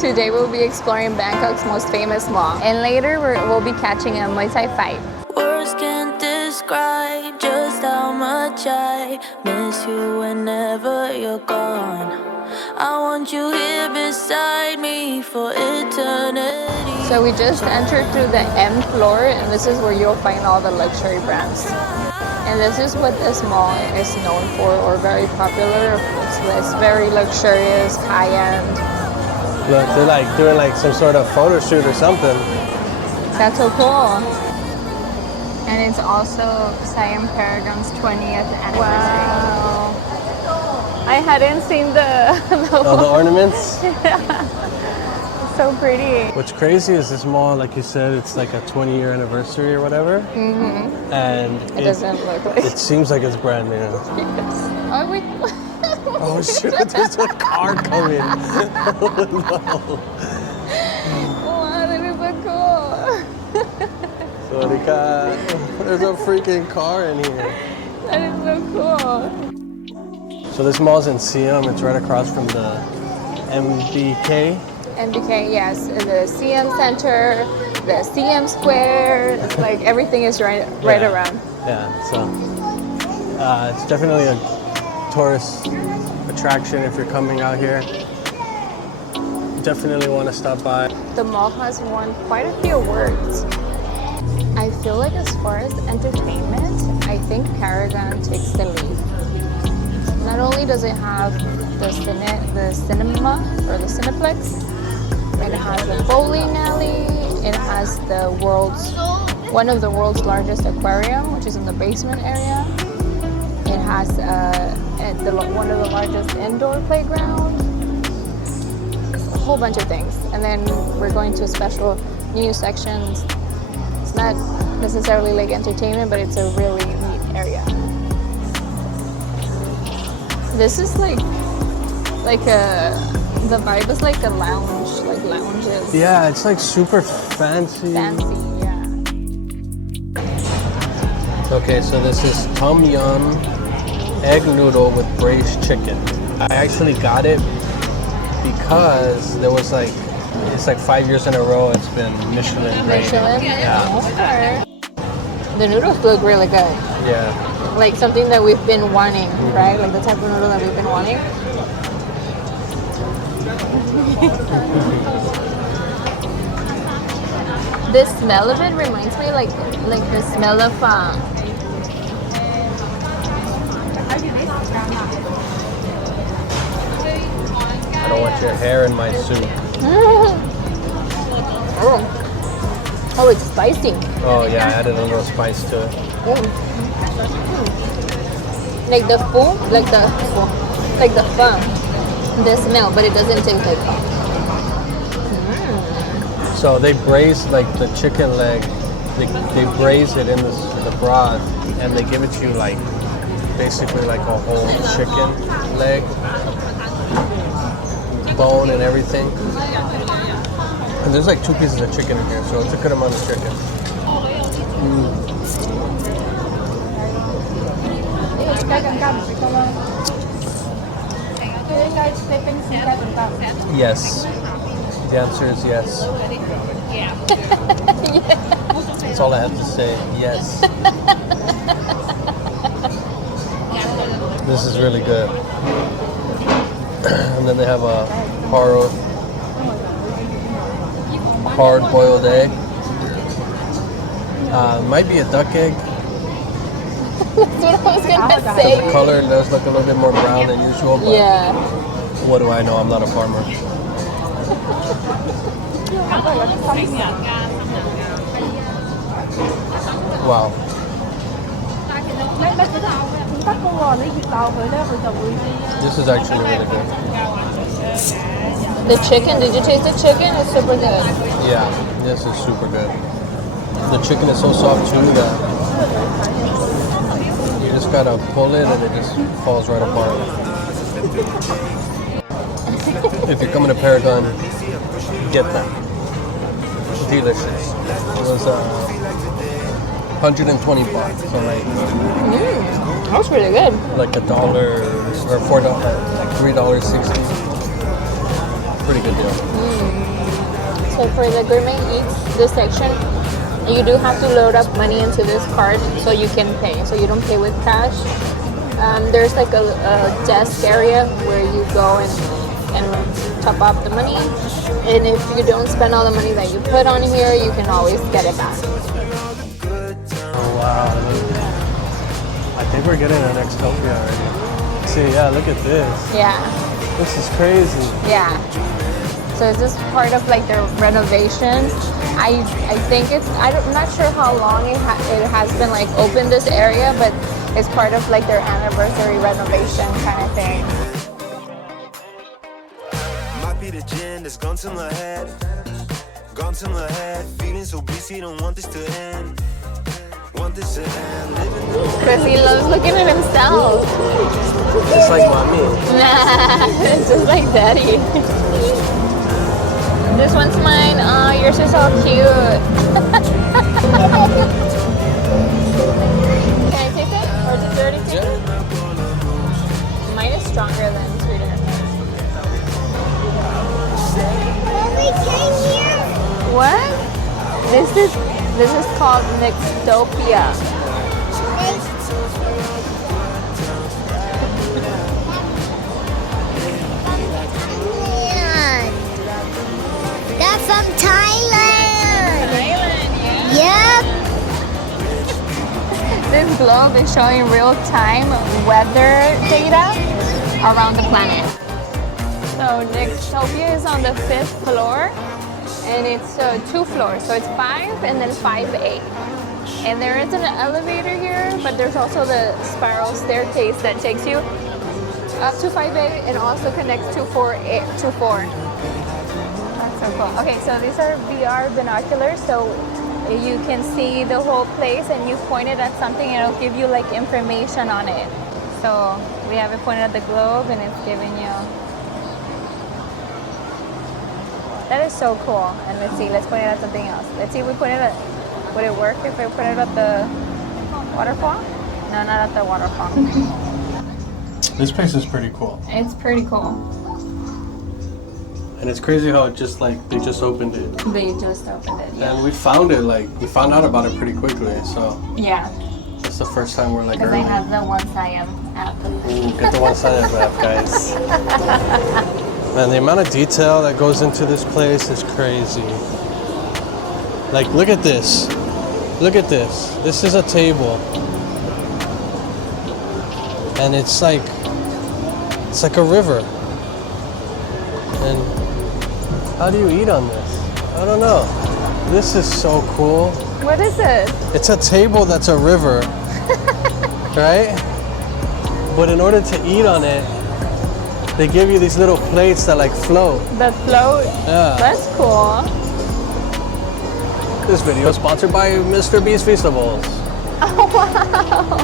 Today we'll be exploring Bangkok's most famous mall. And later we'll be catching a Muay Thai fight. Words can't describe just how much I miss you whenever you're gone. I want you here beside me for eternity. So we just entered through the M floor, and this is where you'll find all the luxury brands. And this is what this mall is known for, or very popular. It's very luxurious, high-end. Look, they're like doing like some sort of photo shoot or something. That's so cool. And it's also Siam Paragon's 20th anniversary. Wow. I hadn't seen the ornaments? So pretty. What's crazy is this mall, like you said, it's like a 20-year anniversary or whatever. Mm-hmm. And it doesn't look like it seems like it's brand new. Yes. Oh, wait. Oh shoot, there's a car coming. Oh no. Wow, that is so cool. Sorry, there's a freaking car in here. That is so cool. So this mall's in Siam. It's right across from the MBK. MBK, yes. The Siam Center, the Siam Square. It's like everything is right around. Yeah, so it's definitely a tourist attraction if you're coming out here. Definitely want to stop by. The mall has won quite a few awards. I feel like as far as entertainment, I think Paragon takes the lead. Not only does it have the cinema or the Cineplex, it has the bowling alley, it has one of the world's largest aquarium, which is in the basement area. It has one of the largest indoor playgrounds. A whole bunch of things. And then we're going to a special new section. It's not necessarily like entertainment, but it's a really neat area. This is the vibe is like a lounge, like lounges. Yeah, it's like super fancy. Fancy, yeah. Okay, so this is Tom Yum egg noodle with braised chicken. I actually got it because there was it's like 5 years in a row it's been Michelin rated. Michelin? Yeah. The noodles look really good. Yeah. Like something that we've been wanting, right? Like the type of noodle that we've been wanting. The smell of it reminds me like the smell of I don't want your hair in my soup. Oh, it's spicy. Oh yeah, I added a little spice to it. Like the pho, the smell, but it doesn't taste like pho. So they braise like the chicken leg. They braise it in the broth, and they give it to you like basically like a whole chicken leg, bone and everything. And there's like 2 pieces of chicken in here, so it's a good amount of chicken. Yes. The answer is yes. That's all I have to say. Yes. This is really good. And then they have a hard-boiled egg. Might be a duck egg. That's what I was gonna say. The color does look a little bit more brown than usual, but yeah. What do I know? I'm not a farmer. Wow. This is actually really good. The chicken, did you taste the chicken? It's super good. Yeah, this is super good. The chicken is so soft too that you just gotta pull it and it just falls right apart. If you're coming to Paragon, get that. Delicious. It was 120 baht, so like That was really good. like $1 or $4, like $3.60. Pretty good deal. So for the gourmet eats, this section, you do have to load up money into this card so you can pay. So you don't pay with cash. There's like a desk area where you go and top up the money. And if you don't spend all the money that you put on here, you can always get it back. Oh wow. I think we're getting an Nextopia already. See, yeah, look at this. Yeah. This is crazy. Yeah. So is this part of like the renovation? I think it's, I'm not sure how long it has been like open, this area, but it's part of like their anniversary renovation kind of thing. Might be the gin that's gone to my head. Gone to my head. Feeling so busy, don't want this to end. Want this to end. Because he loves looking at himself. Just like mommy. Nah, just like daddy. This one's mine. Oh, yours is so cute. Can I taste it? Or is it dirty? Yeah. Mine is stronger than sweeter. What? This is called Nextopia. That's from Thailand. Thailand, yeah. Yep. This globe is showing real-time weather data around the planet. So Nextopia is on the 5th floor, and it's 2 floors. So it's 5 and then 5A. And there is an elevator here, but there's also the spiral staircase that takes you up to 5A and also connects to 4A to 4. That's so cool. Okay, so these are VR binoculars, so you can see the whole place, and you point it at something and it'll give you like information on it. So we have it pointed at the globe and it's giving you. That is so cool. And let's see, let's point it at something else. Let's see if we put it at, would it work if we put it at the waterfall? No, not at the waterfall. This place is pretty cool. It's pretty cool. And it's crazy how it just like, they just opened it. They just opened it, yeah. And we found out about it pretty quickly, so Yeah, it's the first time we're like because they early. have the One Siam app. Ooh, get the one-sided map, guys. Man, the amount of detail that goes into this place is crazy. Like, look at this. Look at this. This is a table. And it's like a river. And how do you eat on this? I don't know. This is so cool. What is it? It's a table that's a river, right? But in order to eat on it, they give you these little plates that like float. The float? Yeah. That's cool. This video is sponsored by Mr. Beast Feastables. Oh, wow.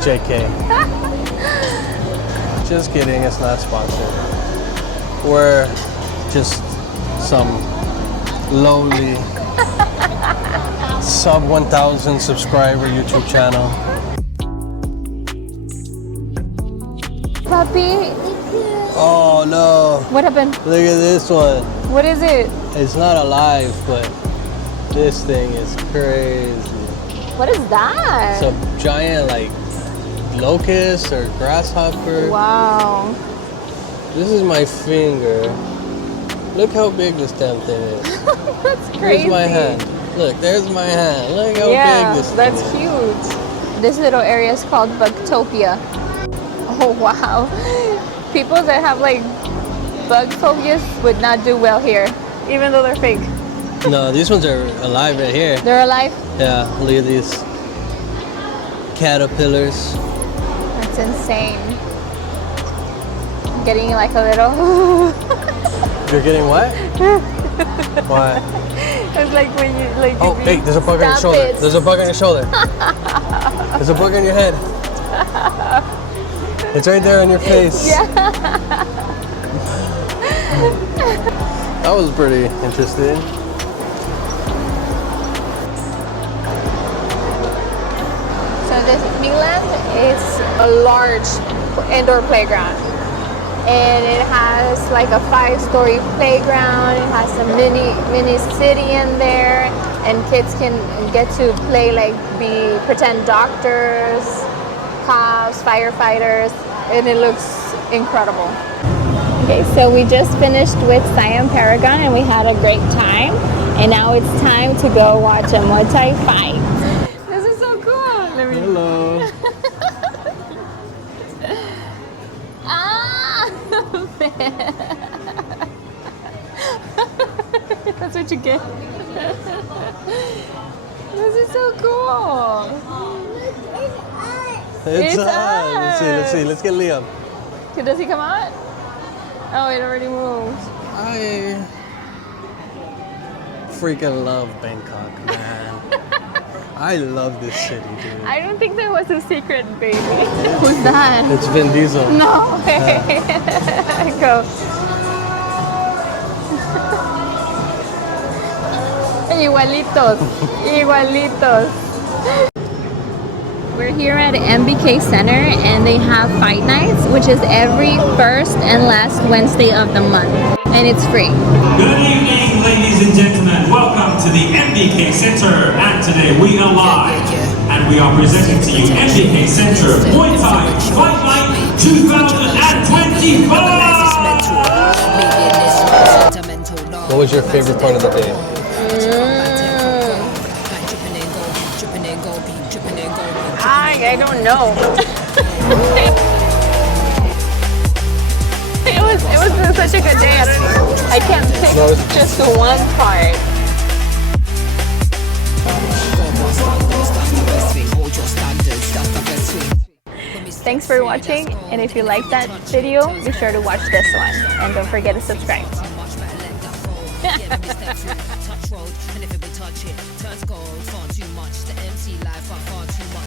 JK. Just kidding, it's not sponsored. We're just some lowly sub 1,000 subscriber YouTube channel. Puppy, Oh no, what happened? look at this one. What is it? It's not alive, but this thing is crazy. What is that? It's a giant like locust or grasshopper. Wow. This is my finger. Look how big this damn thing is. That's crazy. Here's my hand. Look, there's my hand. Look how Yeah, big this that's thing is. huge. This little area is called Bugtopia. Oh, wow. People that have like bug phobias would not do well here, even though they're fake. No, these ones are alive right here. They're alive. Yeah, look at these caterpillars. That's insane. I'm getting like a little. You're getting what? What? It's like when you like. Oh, if hey, you there's a bug on your stop shoulder. it. There's a bug on your shoulder. There's a bug on your head. It's right there on your face. Yeah. That was pretty interesting. So this Milan is a large indoor playground. And it has like a 5-story playground. It has a mini city in there, and kids can get to play like pretend doctors, cops, firefighters, and it looks incredible. Okay, so we just finished with Siam Paragon and we had a great time, and now it's time to go watch a Muay Thai fight. This is so cool. Hello. That's what you get. This is so cool. It's It's us. Let's see. Let's get Liam. Does he come out? Oh, it already moved. I freaking love Bangkok, man. I love this city, dude. I don't think there was a secret, baby. Who's that? It's Vin Diesel. No way. Go. Igualitos. Igualitos. We're here at MBK Center and they have Fight Nights, which is every first and last Wednesday of the month. And it's free. Good evening, ladies and gentlemen. Welcome to the MBK Center. And today we are live. And we are presenting to you MBK Center Muay Thai Fight Night 2025. What was your favorite part of the day? I don't know. it was such a good day. I can't pick just the one part. Thanks for watching, and if you liked that video, be sure to watch this one, and don't forget to subscribe. Touch road, and if it be touch it, turns gold, far too much. The MC life,